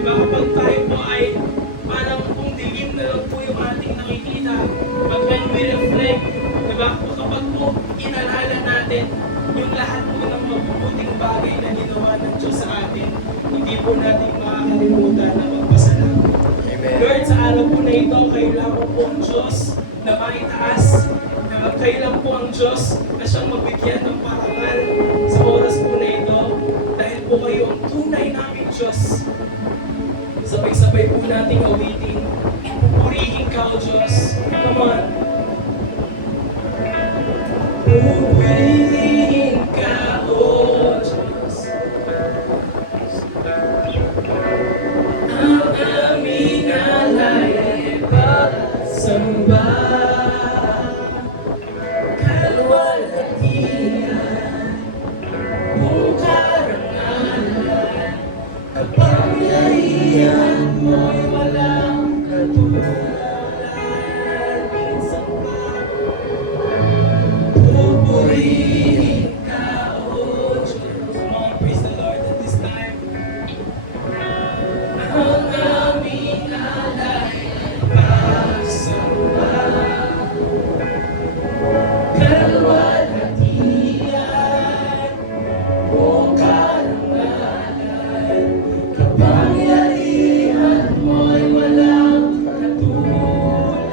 Di ba kapag tayo po ay parang kung dilim na lang po yung ating nakikita, but when we reflect, di ba, kapag po inalala natin yung lahat po ng mabubuting bagay na ginawa ng Diyos sa atin, hindi po natin makakalimutan na magpasalamat. Amen. Lord, sa araw po na ito, kayo lamang po ang Diyos na maitaas. Kayo lang po ang Diyos na siyang mabigyan ng parangal sa oras po na ito. Dahil po kayo ang tunay naming Diyos. Sabay-sabay po nating awitin. Pupurihin ka, O Diyos. Come on. Pupurihin ka, O Diyos. Ang aming alay ay pagsamba. Kalwalhatian, buong karangalan, kapangyarihan mo'y walang katulad. Minsan pa, pupurihin ka, O Diyos. Come on, praise the Lord at this time. Ang aming alay ay pagsamba. Kalwalhatian, buong karangalan, kapangyarihan mo'y walang katulad.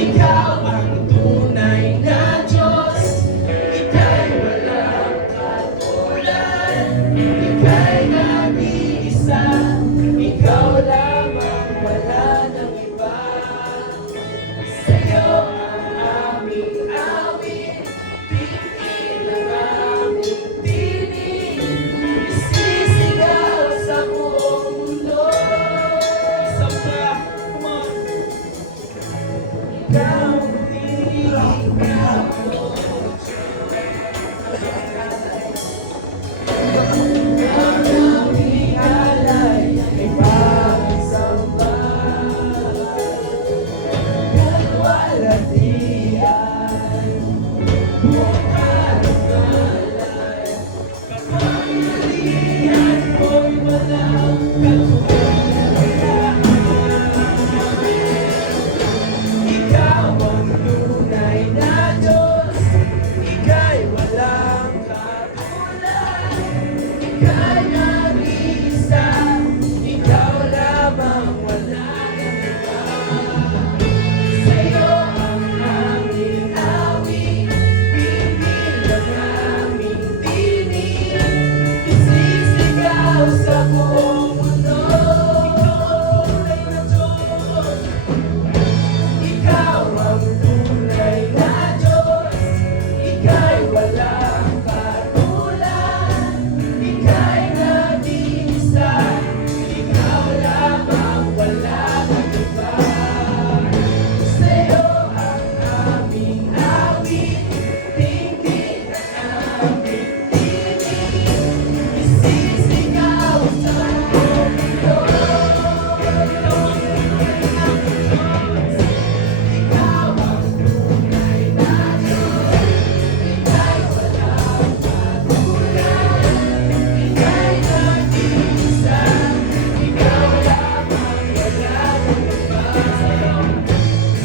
Ikaw ang tunay na Diyos, ika'y walang katulad, ika'y nag-iisa, ikaw lamang, wala nang iba. Sa'yo ang aming awit, tingin ang aming tinig, isisigaw sa buong mundo. Isa pa, come on. Ikaw ang tinig, ikaw ang aming alay ay pagsamba. Kalwalhatian, buong karangalan, kapangyarihan mo'y walang katulad. Ikaw ang tunay na Diyos, ika'y walang katulad, ika'y nag-iisa, ikaw lamang, wala nang iba. Sa'yo ang aming awit, pipil ang aming tinig, isisigaw sa buong mundo. Ikaw ang tunay na Diyos, ika'y walang katulad, ika'y nag-iisa, ikaw lamang, wala nang iba. Sa'yo ang aming awit, tingin ang aming tinig, isisigaw sa buong mundo. Ikaw ang tunay na Diyos, ika'y walang katulad, ika'y nag-iisa, ikaw lamang, wala nang iba.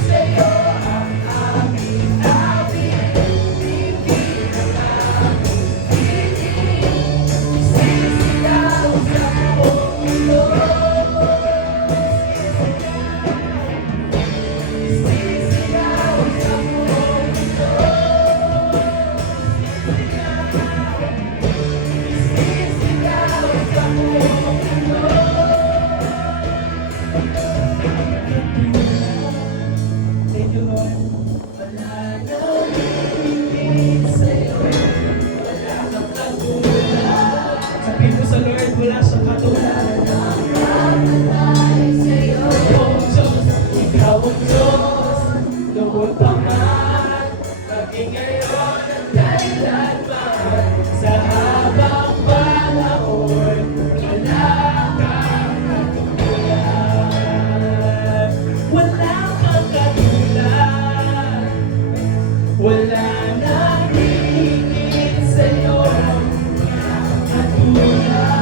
Sa'yo ang aming awit, tingin ang aming tinig, isisigaw sa buong mundo. Isisigaw sa buong mundo. Isisigaw sa buong mundo. Thank you, Lord. Wala nang higit sa'yo, wala kang katulad. Sabihin mo sa Lord, wala siyang katulad. Sa'yo, oh Diyos, ikaw ang Diyos, lubos paman, maging ngayon at kailanman, sa habang panahon, wala kang katulad. Wala kang katulad, wala nang higit sa'yo, katulad.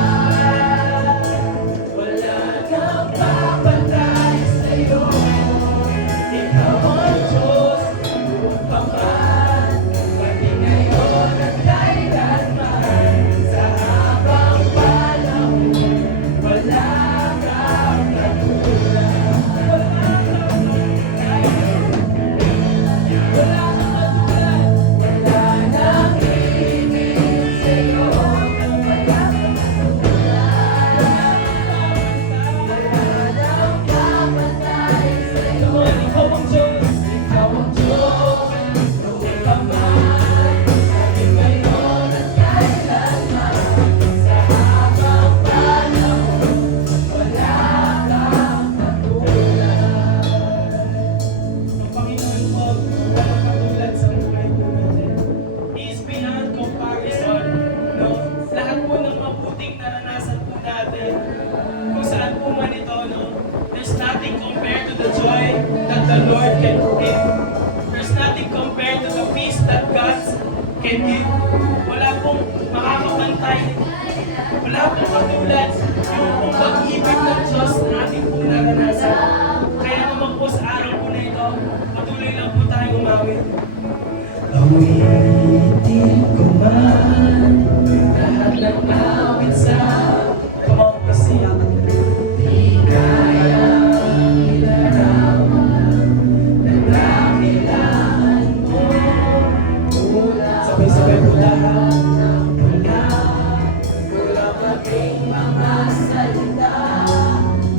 mabuting naranasan po natin. Kung saan po man ito, no? There's nothing compared to the joy that the Lord can give. There's nothing compared to the peace that God can give. Wala pong makakapantay. Wala pong katulad yung pong pag-ibig ng Diyos na ating pong naranasan. Kaya naman po sa araw po na ito, patuloy lang po tayong umawit. Awitin ko man lahat ng awit sa kamang isiyak. Di kaya ilarawan na dakilaan mo. Sabay-sabay po lahat ng tula, kulang aking mga salita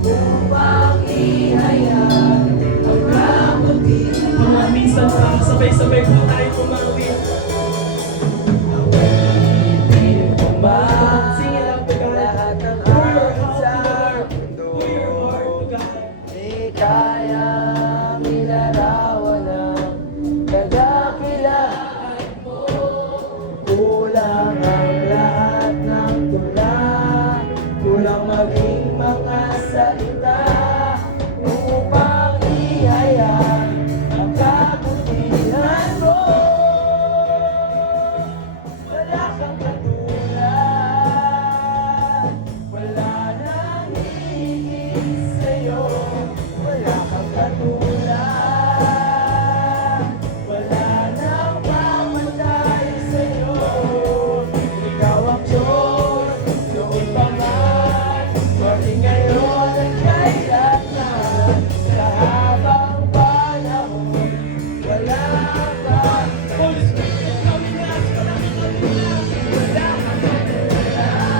upang ihayag ang kabutihan. Mga minsan pa, sabay-sabay po tayo kumawit. Awitin ko man. Sing it out to God. Lahat ng Pour your awit heart sa to God. Pour your heart to God. di kayang ilarawan ang kadakilaan mo. Kulang ang lahat ng tula, kulang maging mga salita upang ihayag ang kabutihan mo. Wala kang katulad, wala nang hihigit sa'yo. Wala kang katulad, wala nang pamantay sa'yo. Ikaw ang Diyos, noon pa man, maging ngayon at kailanman. Sa habang panahon, wala kang Holy Spirit, coming us, wala kang katulad. wala kang katulad,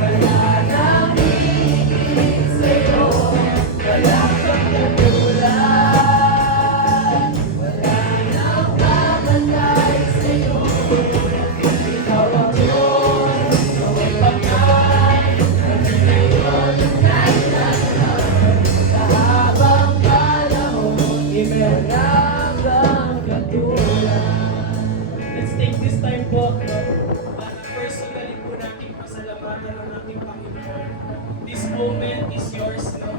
wala nang hihigit sa'yo. Wala kang katulad, wala nang pamantay sa'yo. Ikaw ang Diyos, noon pa man, maging ngayon at kailanman. Sa habang panahon, wala kang katulad. Let's take this time po, no? Para personally po natin pasalamatan ang ating Panginoon. This moment is yours, no?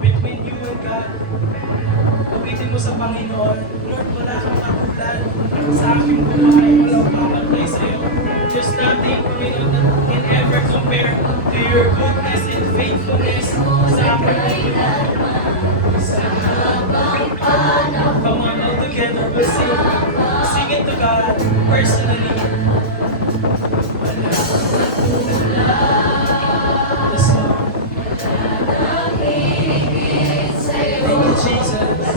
Between you and God. Awitin mo sa Panginoon, Lord, wala kang katulad sa aking buhay, walang papantay sa'yo. There's nothing, Panginoon, that can ever compare to your goodness and faithfulness sa aking buhay. Sa habang panahon. Come on, all together, we'll sing. Sing it to God personally. Yes, Lord. Thank you, Jesus.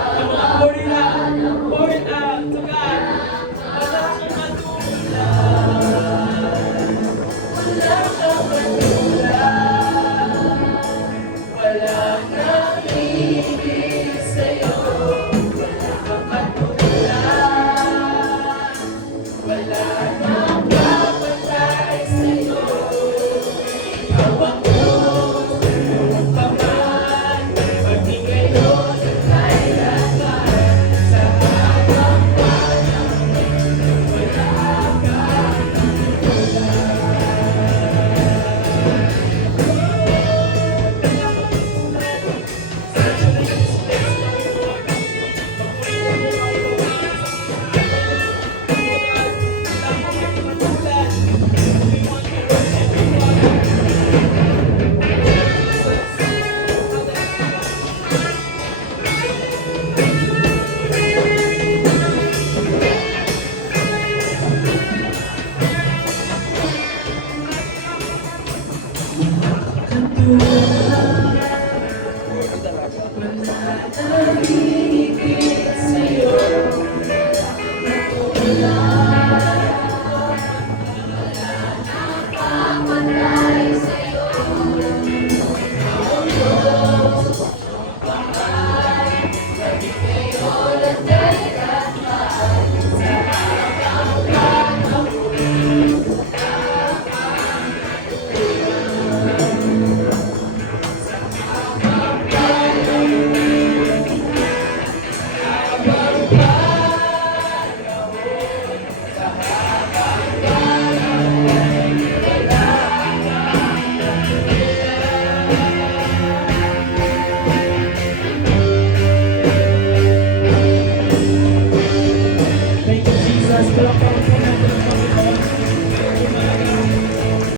Come on, pour it out. Pour it out to God. Wala kang katulad. Wala kang katulad. Wala kang hihigit sa'yo. Wala kang katulad. Wala nang kapantay sa'yo. Ikaw ang Diyos, noon pa man, maging ngayon at kailanman. Sa habang panahon, wala kang Wala